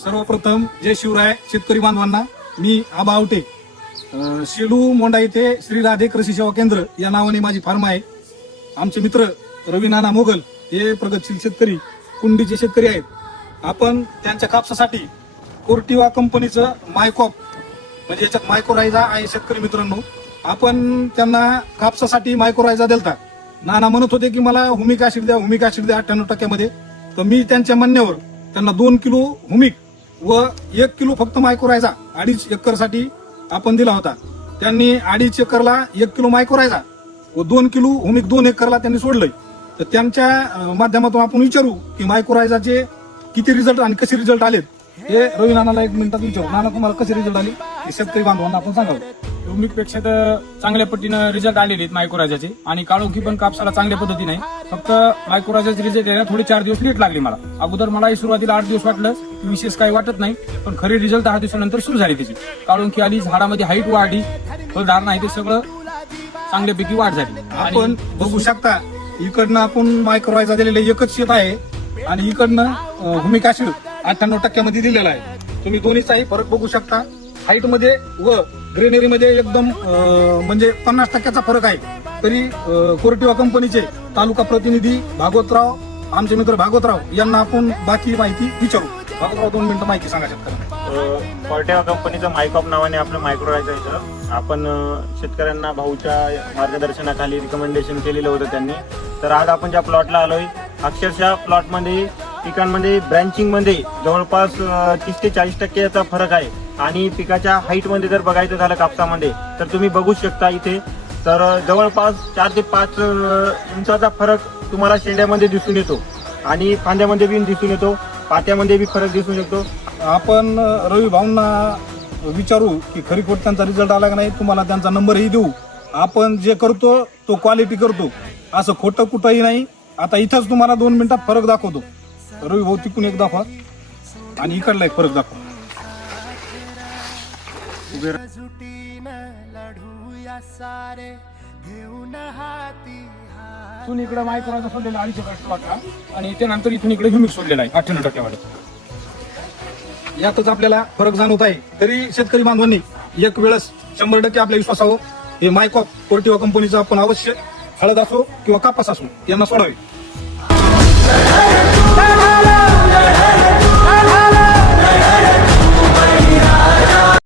सर्वप्रथम जय शिवराय शेतकरी बांधवांना. मी आबा आवटे, शेलू मोंडा येथे श्री राधे कृषी सेवा केंद्र या नावाने माझी फार्म आहे. आमचे मित्र रवी नाना मोगल हे प्रगतशील शेतकरी, कुंडीचे शेतकरी आहेत. आपण त्यांच्या कापसासाठी कोर्टिवा कंपनीचं मायकॉप म्हणजे याच्यात मायक्रोरायझा आहे. शेतकरी मित्रांनो, आपण त्यांना कापसासाठी मायक्रोरायझा दिलता. नाना म्हणत होते की मला हुमिक ऍसिड द्या 98%. तर मी त्यांच्या म्हणण्यावर त्यांना 2 किलो हुमिक व 1 किलो फक्त मायक्रोरायझा 2.5 एकरसाठी आपण दिला होता. त्यांनी 2.5 एकरला 1 किलो मायक्रोरायझा व 2 किलो हुमिक 2 एकरला त्यांनी सोडलंय. तर त्यांच्या माध्यमातून आपण विचारू की मायक्रोरायझाचे किती रिझल्ट आणि कसे रिझल्ट आलेत हे रवी नानाला 1 मिनिटात विचारू. नाना, तुम्हाला कसे रिझल्ट आले हे शेतकरी बांधवांना आपण सांगावं. पेक्षा तर चांगल्या पद्धतीनं रिझल्ट आलेले आहेत मायक्रोरायझाचे, आणि काळोखी पण कापसाला चांगल्या पद्धतीने आहे. फक्त मायक्रोरायझाचे रिझल्ट यायला थोडे 4 दिवस लेट लागले मला. अगोदर मलाही सुरुवातीला 8 दिवस वाटलं, विशेष काही वाटत नाही, पण खरे रिझल्ट 10 दिवसानंतर सुरू झाले. त्याची काळोखी आली, झाडामध्ये हाईट वाढली, फळधार नाही ते सगळं चांगल्यापैकी वाढ झाली. आपण बघू शकता इकडनं आपण मायक्रोरायझा दिलेले एकच शेत आहे आणि इकडनं हुमिक ऍसिड 98% दिलेला आहे. तुम्ही दोन्हीचाही फरक बघू शकता. हाईट मध्ये व ग्रेनरी मध्ये एकदम म्हणजे 50% फरक आहे. तरी कोर्टिवा कंपनीचे तालुका प्रतिनिधी भागवतराव, आमचे मित्र भागवतराव यांना आपण बाकी माहिती विचारू. भागवतराव, 2 मिनिटं माहिती सांगा शेतकऱ्यांना. कोर्टिवा कंपनीचं मायकॉप नावाने आपलं मायक्रोरायझा इथं आपण शेतकऱ्यांना भाऊच्या मार्गदर्शनाखाली रिकमेंडेशन केलेलं होतं त्यांनी. तर आज आपण ज्या प्लॉटला आलोय, अक्षरशः प्लॉटमध्ये पिकांमध्ये ब्रँचिंगमध्ये जवळपास 30 ते 40% याचा फरक आहे. आणि पिकाच्या हाईटमध्ये जर बघायचं झालं कापसामध्ये तर तुम्ही बघू शकता इथे, तर जवळपास 4 ते 5 इंचाचा फरक तुम्हाला शेंड्यामध्ये दिसून येतो आणि फांद्यामध्ये बी दिसून येतो, पात्यामध्ये बी फरक दिसून येतो. आपण रवी भाऊंना विचारू की खरी खोट त्यांचा रिझल्ट आला का नाही. तुम्हाला त्यांचा नंबरही देऊ. आपण जे करतो तो क्वालिटी करतो, असं खोटं कुठंही नाही. आता इथंच तुम्हाला 2 मिनिटात फरक दाखवतो. रवी भाऊ, तिकून एक दाखवा आणि इकडला एक फरक दाखवा. इथून इकडे मायक्रोरायझा सोडलेला 2.5 वाटला आणि त्यानंतर इथून इकडे ह्युमिक सोडलेला आहे 98% वाढत. यातच आपल्याला फरक जाणवत आहे. तरी शेतकरी बांधवांनी एक वेळेस 100% आपल्या विश्वासावर हे मायकॉप कोर्टिवा कंपनीचं आपण अवश्य हळद असो किंवा कापूस असो यांना सोडावे.